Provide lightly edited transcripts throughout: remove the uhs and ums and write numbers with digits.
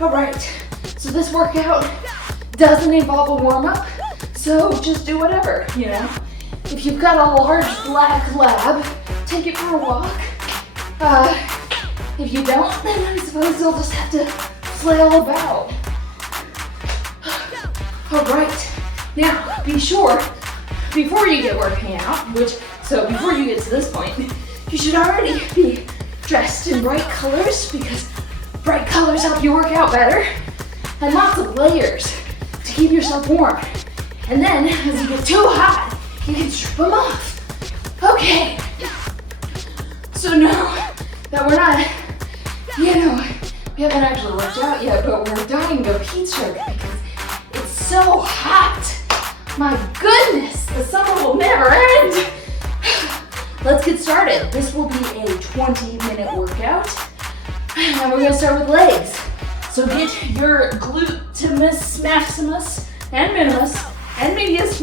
All right, so this workout doesn't involve a warm-up, so just do whatever, you know. If you've got a large black lab, take it for a walk. If you don't, then I suppose you'll just have to flail about. All right, now be sure, before you get working out, before you get to this point, you should already be dressed in bright colors because bright colors help you work out better, and lots of layers to keep yourself warm. And then, as you get too hot, you can strip them off. Okay, so now that we're not, we haven't actually worked out yet, but we're dying to go heat stroke because it's so hot. My goodness, the summer will never end. Let's get started. This will be a 20-minute workout, and we're gonna start with legs. So get your glutimus maximus and minimus and medius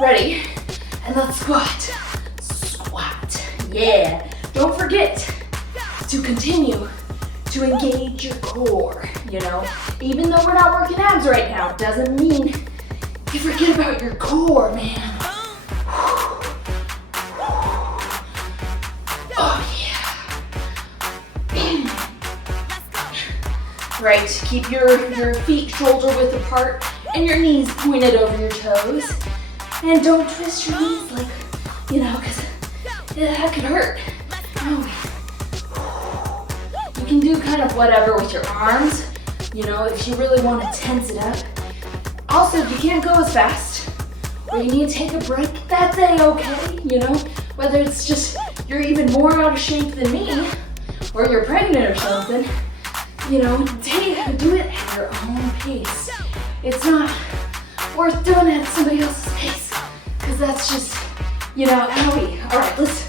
ready, and let's squat. Squat, yeah. Don't forget to continue to engage your core, Even though we're not working abs right now, doesn't mean you forget about your core, man. Oh, yeah. Right, keep your feet shoulder width apart and your knees pointed over your toes. And don't twist your knees because that could hurt. You can do kind of whatever with your arms, if you really want to tense it up. Also, if you can't go as fast, or you need to take a break, that's A-okay, Whether it's just you're even more out of shape than me, or you're pregnant or something, do it at your own pace. It's not worth doing it at somebody else's pace, because that's just, owie. All right, let's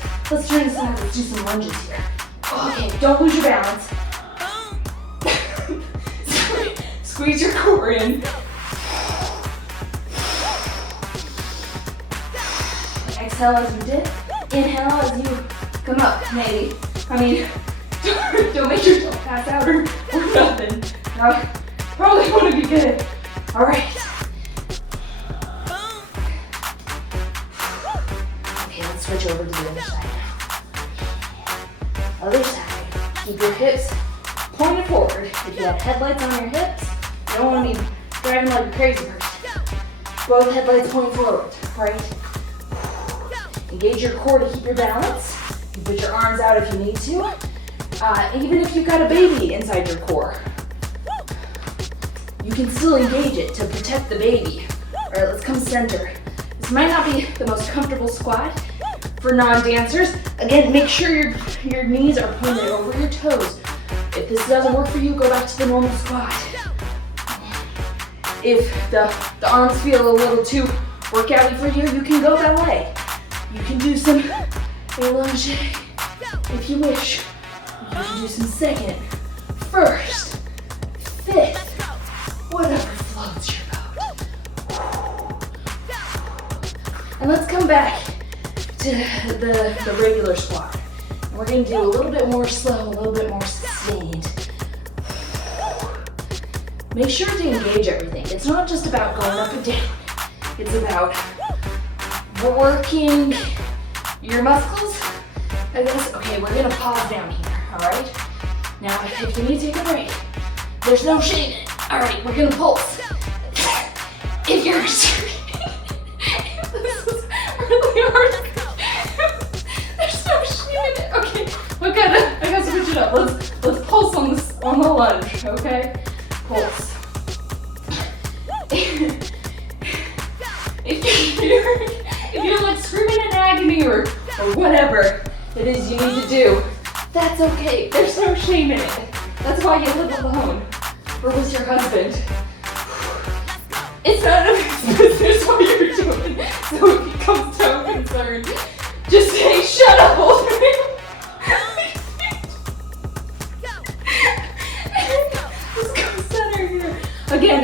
turn this around. Let's do some lunges here. Okay, don't lose your balance. Squeeze your core in. Exhale as you dip. Inhale as you come up, maybe. Don't make yourself pass out or nothing. Probably want to be good. All right. Okay, let's switch over to the other side now. Other side. Keep your hips pointed forward. If you have headlights on your hips, you don't want to be driving like a crazy person. Both headlights point forward, right? Engage your core to keep your balance. You put your arms out if you need to. Even if you've got a baby inside your core, you can still engage it to protect the baby. All right, let's come center. This might not be the most comfortable squat for non-dancers. Again, make sure your knees are pointed over your toes. If this doesn't work for you, go back to the normal squat. If the arms feel a little too workouty for you, you can go ballet. You can do some allongé if you wish. You can do some second, first, fifth, whatever floats your boat. And let's come back to the regular squat. And we're gonna do a little bit more slow, a little bit more sustained. Make sure to engage everything. It's not just about going up and down. It's about working your muscles. I guess, okay, we're gonna pause down here, all right? Now, if you need to take a break, there's no shame in it. All right, we're gonna pulse. If you're this is really hard. There's no shame in it. Okay, I gotta switch it up. Let's pulse on the lunge, okay? Pulse. If you're like screaming in agony or whatever it is you need to do, that's okay. There's no shame in it. That's why you live alone or with your husband. It's none of his business what you're doing. So if he comes to a concern, just say, shut up, old man. Let's go center here. Again,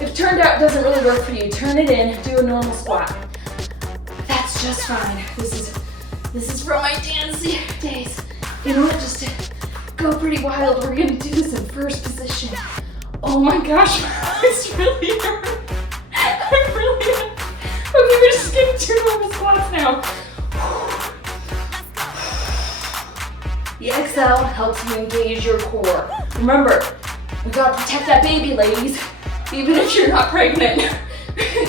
if turned out doesn't really work for you, turn it in, do a normal squat. That's just fine. This is from my dance days. You know what? Just go pretty wild. We're gonna do this in first position. Oh my gosh, it's really hurt. I'm really hurt. Okay, we're just gonna do normal squats now. The exhale helps you engage your core. Remember, we gotta protect that baby, ladies. Even if you're not pregnant,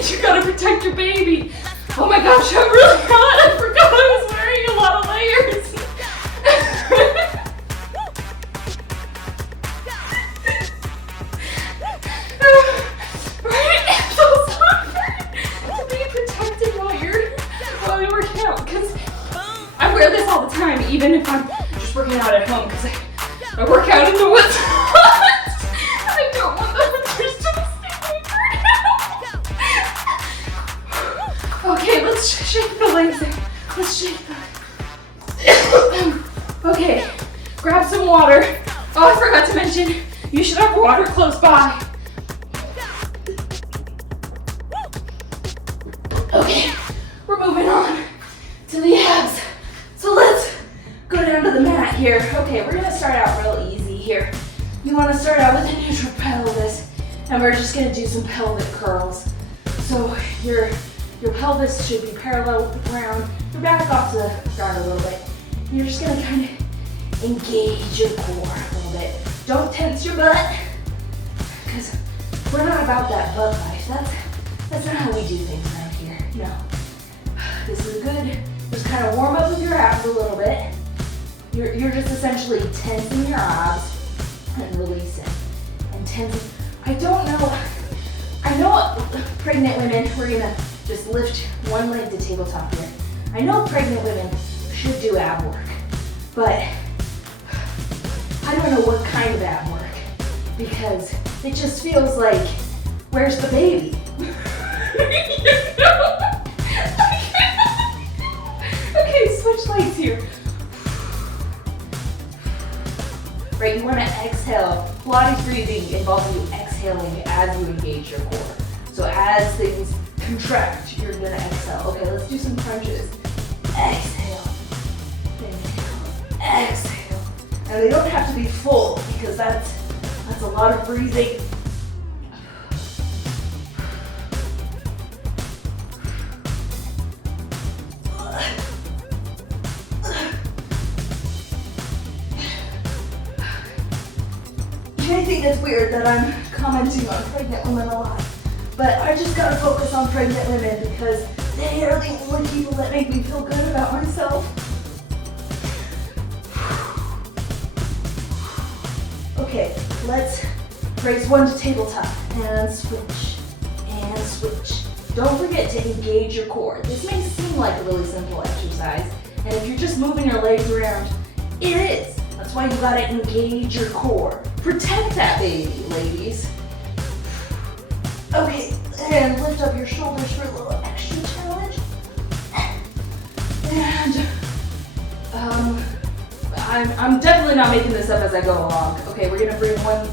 you gotta protect your baby. Oh my gosh, I'm really hot. I forgot I was wearing a lot of layers. Right? It feels so good to be protected while you're working out. Because I wear this all the time, even if I'm just working out at home, because I work out in the woods. I don't want the hunters to mistake me for an Okay, let's shake the legs in. Let's shake them. Okay, grab some water. Oh, I forgot to mention, you should have water close by. Okay, we're moving on to the abs. So let's go down to the mat here. Okay, we're gonna start out real easy here. You wanna start out with a neutral pelvis, and we're just gonna do some pelvic curls. So your pelvis should be parallel with the ground. Your back off the ground a little bit. You're just gonna kind of engage your core a little bit. Don't tense your butt, because we're not about that butt life. That's not how we do things around here. No. This is good. Just kind of warm up with your abs a little bit. You're just essentially tensing your abs and releasing. And tensing. I know pregnant women, we're gonna just lift one leg to tabletop here. I know pregnant women should do ab work, but I don't know what kind of ab work, because it just feels like, where's the baby? Okay, switch legs here. Right, you want to exhale. Pilates breathing involves you exhaling as you engage your core. So as things contract, you're gonna exhale. Okay, let's do some crunches. Exhale. Inhale. Exhale. And they don't have to be full, because that's a lot of breathing. I think it's weird that I'm commenting on pregnant women a lot, but I just gotta focus on pregnant women because they are the only people that make me feel good about myself. Okay, let's raise one to tabletop and switch and switch. Don't forget to engage your core. This may seem like a really simple exercise, and if you're just moving your legs around, it is. That's why you gotta engage your core. Protect that baby, ladies. Okay, and lift up your shoulders for a little extra challenge. And I'm definitely not making this up as I go along. Okay, we're gonna bring one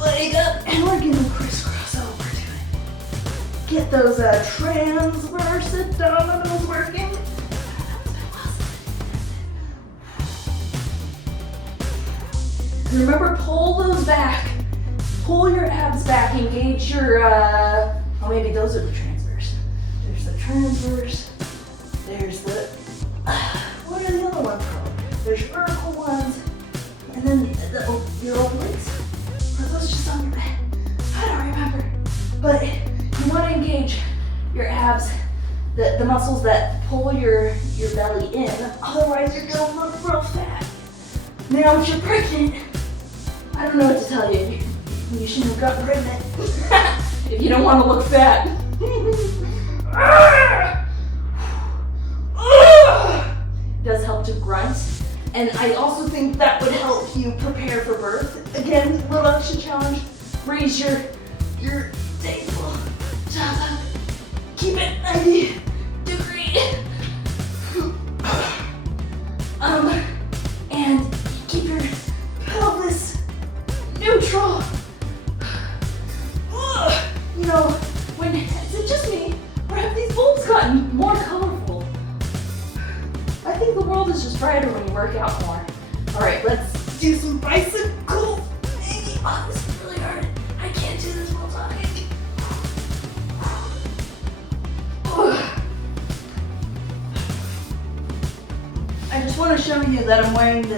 leg up and we're gonna crisscross over to it. Get those transverse abdominals working. And remember, pull those back. Pull your abs back. Engage your, oh, maybe those are the transverse. There's the transverse. There's the, what are the other ones called? There's vertical ones. And then your obliques. Are those just on your back? I don't remember. But you want to engage your abs, the muscles that pull your belly in. Otherwise, you're going to look real fat. Now, if you're pregnant, I don't know what to tell you. You shouldn't have gotten pregnant if you don't want to look fat. It does help to grunt. And I also think that would help you prepare for birth. Again, little extra challenge. Raise your table top. Keep it 90 degrees. And keep your pelvis neutral. You know, when it's just me, or have these bulbs gotten more colorful? I think the world is just brighter when you work out more. All right, let's do do some bicycle. Oh, this is really hard. I can't do this while talking. I just want to show you that I'm wearing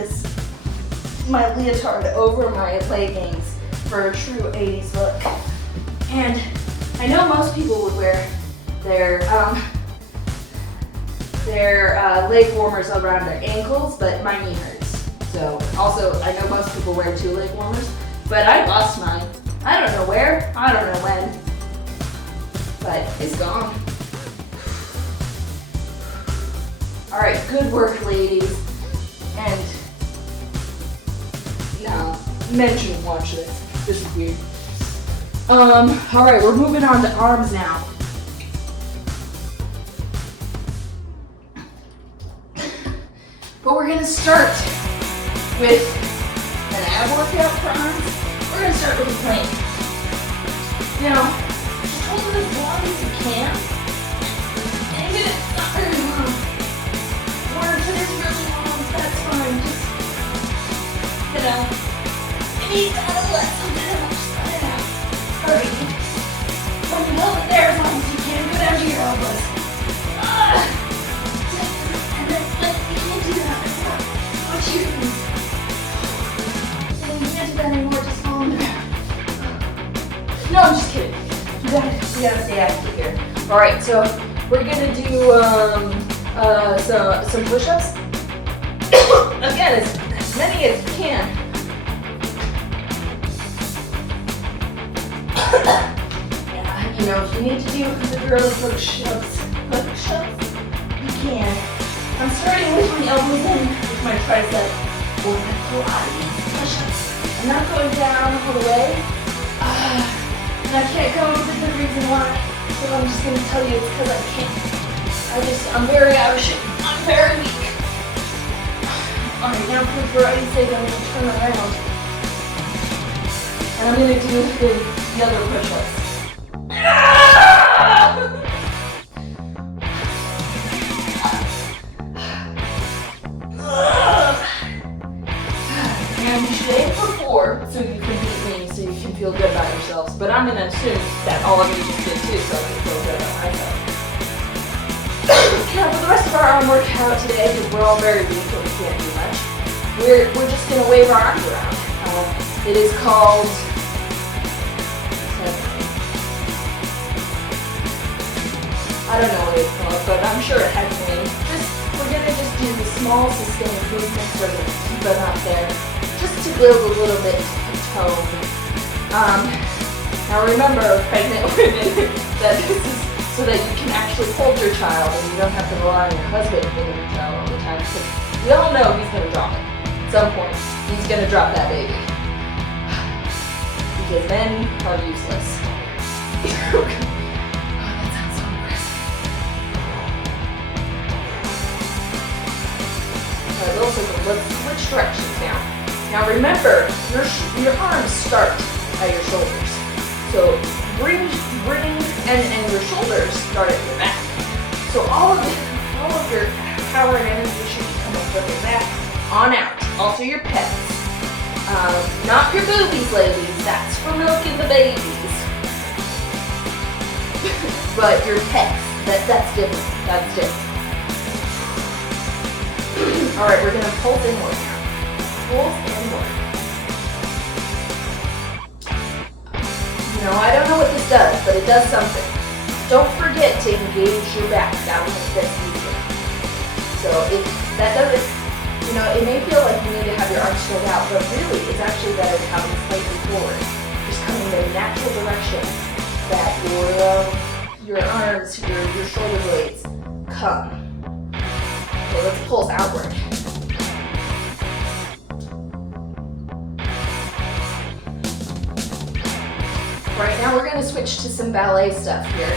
my leotard over my leggings for a true 80s look. And I know most people would wear their leg warmers around their ankles, but my knee hurts. So also, I know most people wear 2 leg warmers, but I lost mine. I don't know where, I don't know when, but it's gone. All right, good work, ladies. And no, men shouldn't watch this. This is weird. All right, we're moving on to arms now. But we're gonna start with an ab workout for arms. We're gonna start with a plank. Now, just hold it as long as you can. And it's not very long. Or if it is really long, that's fine. Just, you gotta let something else spread it out. Alright. When you hold it there as long as you can, go down to your elbows. And then you can't do that. That's not what you do. And you can't do that anymore, just fall on the ground. No, I'm just kidding. You gotta stay active here. Alright, so we're gonna do some push-ups. Again, as many as you can. Yeah, if you need to do the girly push-ups, you can. I'm starting with my elbows in with my tricep. We're gonna do a lot of these push-ups. I'm not going down all the way. And I can't go over the reason why. So I'm just gonna tell you it's because I can't. I'm very out of shape. I'm very weak. Alright, now for variety's sake, I'm gonna turn around. And I'm gonna do the other push-ups. And you should aim for 4 so you can beat me, so you can feel good about yourselves. But I'm gonna assume that all of you just did too, so I can feel good about myself. Now for the rest of our arm workout today, because we're all very weak and we can't do much, we're just gonna wave our arms around. It is called I don't know what it's called, but I'm sure it has a name. We're gonna just do the small sustained movements. We're gonna keep them out there, just to build a little bit of tone. Now remember, pregnant women, that this is so that you can actually hold your child and you don't have to rely on your husband holding your child all the time. Because we all know he's gonna drop it. At some point, he's gonna drop that baby. Because men are useless. Let's switch directions now. Now remember, your arms start at your shoulders. So bring and your shoulders start at your back. So all of your power and energy should be coming from your back on out. Also your pecs. Not your boobies, ladies. That's for milking the babies. But your pecs. That's different. That's different. Alright, we're gonna pulse inward now. Pulse inward. I don't know what this does, but it does something. Don't forget to engage your back. That will make this easier. So if that doesn't, it may feel like you need to have your arms spread out, but really it's actually better to have them slightly forward. Just coming in the natural direction that your arms, your shoulder blades come. Okay, let's pulse outward. Right now we're going to switch to some ballet stuff here.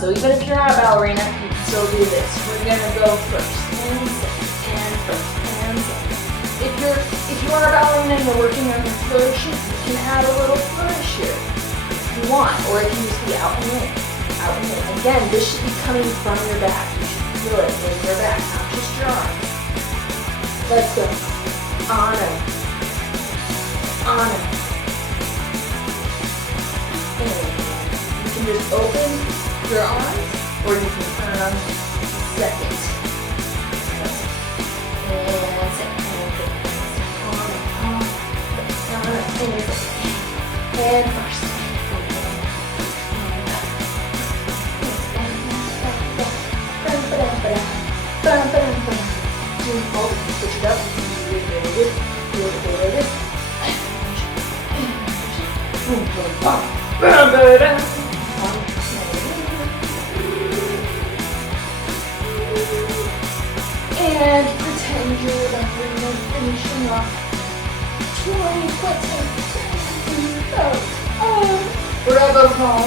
So even if you're not a ballerina, you can still do this. We're going to go first and second and first and second. If you are a ballerina and you're working on your flourish, you can add a little flourish here if you want, or it can just be out and in. Out and in. Again, this should be coming from your back. You should feel it in your back, not just your arms. Let's go. On and on it. And you can just open your arms, or you can second. And second. And first. Switch it up. And pretend you're finishing off 20 foot Robocall.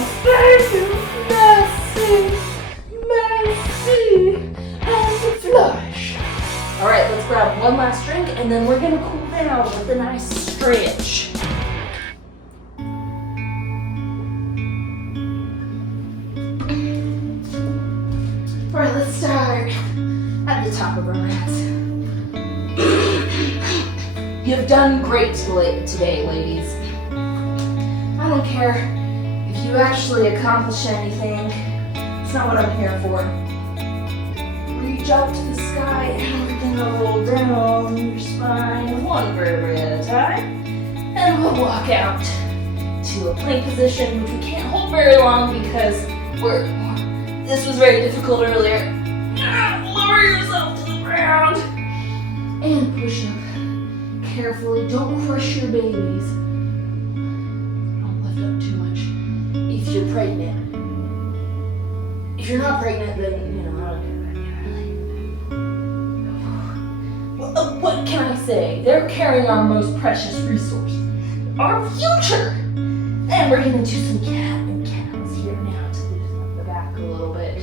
Messy, and flush. All right, let's grab one last drink, and then we're gonna cool down with a nice stretch. All right, let's start at the top of our mats. You've done great today, ladies. I don't care if you actually accomplish anything. It's not what I'm here for. Reach up to the sky and we're gonna roll down your spine one vertebrae at a time. And we'll walk out to a plank position, which we can't hold very long because this was very difficult earlier. Lower yourself to the ground. And push up carefully. Don't crush your babies. Don't lift up too much if you're pregnant. If you're not pregnant, then, I don't care about you, really. What can I say? They're carrying our most precious resource, our future. And we're gonna do some cat and cows here now to loosen up the back a little bit.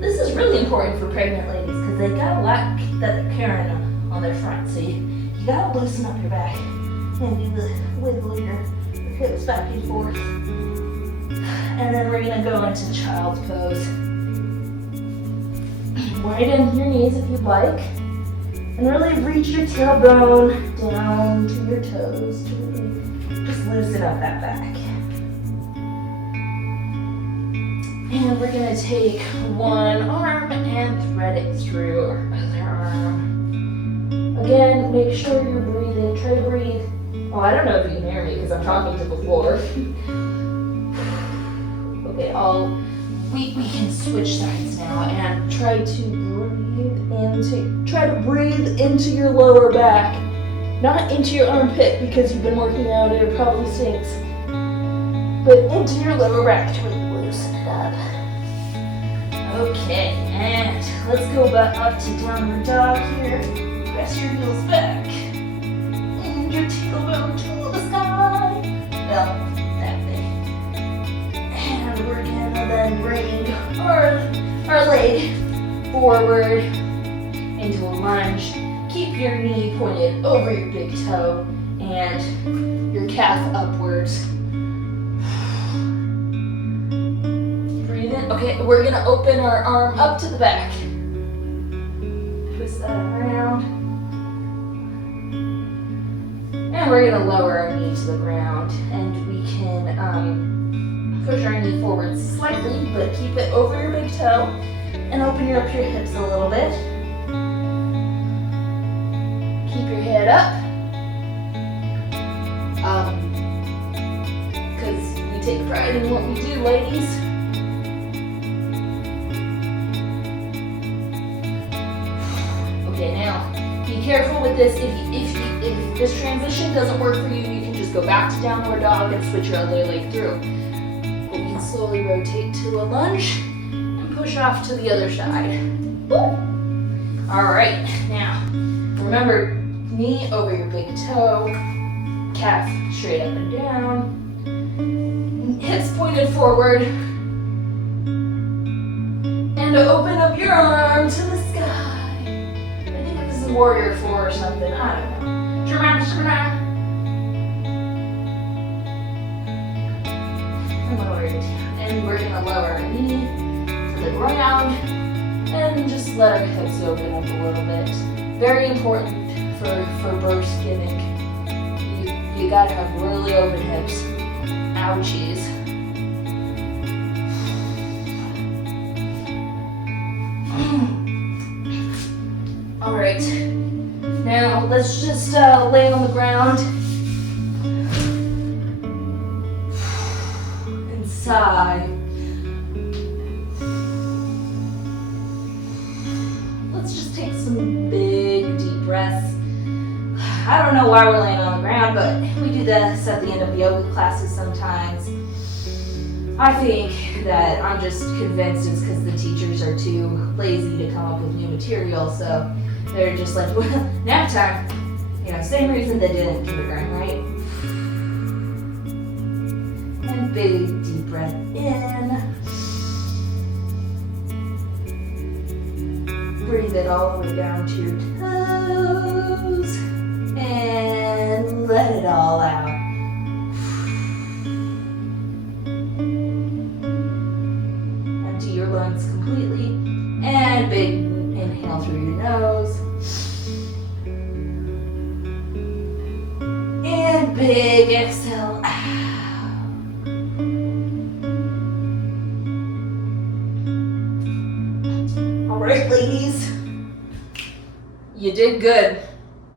This is really important for pregnant ladies because they got a lot that they're carrying on their front. So you gotta loosen up your back and do the wiggle your hips back and forth. And then we're gonna go into child's pose. Widen your knees if you'd like. And really reach your tailbone down to your toes to really just loosen up that back. And we're gonna take one arm and thread it through our other arm. Again, make sure you're breathing. Try to breathe. Oh, I don't know if you can hear me because I'm talking to the floor. Okay, we can switch sides now and try to breathe into your lower back, not into your armpit because you've been working out and it probably stinks, but into your lower back to really loosen it up. Okay, and let's go back up to downward dog here. Press your heels back and your tailbone to the sky. Well, that way. And we're gonna then bring our leg forward into a lunge. Keep your knee pointed over your big toe and your calf upwards. Breathe in. Okay, we're gonna open our arm up to the back. Twist that around. And we're gonna lower our knee to the ground, and we can push our knee forward slightly, but keep it over your big toe, and open up your hips a little bit. Keep your head up, because we take pride in what we do, ladies. Okay, now be careful with this. If this transition doesn't work for you, you can just go back to downward dog and switch your other leg through. But we can slowly rotate to a lunge and push off to the other side. Woo. All right, now remember, knee over your big toe, calf straight up and down, hips pointed forward, and open up your arm to the sky. Warrior 4 or something, I don't know. And we're gonna lower our knee to the ground and just let our hips open up a little bit. Very important for birth giving. You gotta have really open hips. Ouchies. All right. Now let's just lay on the ground. And sigh. Let's just take some big deep breaths. I don't know why we're laying on the ground, but we do this at the end of yoga classes sometimes. I think that I'm just convinced it's because the teachers are too lazy to come up with new material, so they're just like, well, nap time. You know, same reason they did in kindergarten, right? And big deep breath in. Breathe it all the way down to your toes. And let it all out. Empty your lungs completely. And big inhale through your nose. And big exhale out. All right, ladies. You did good.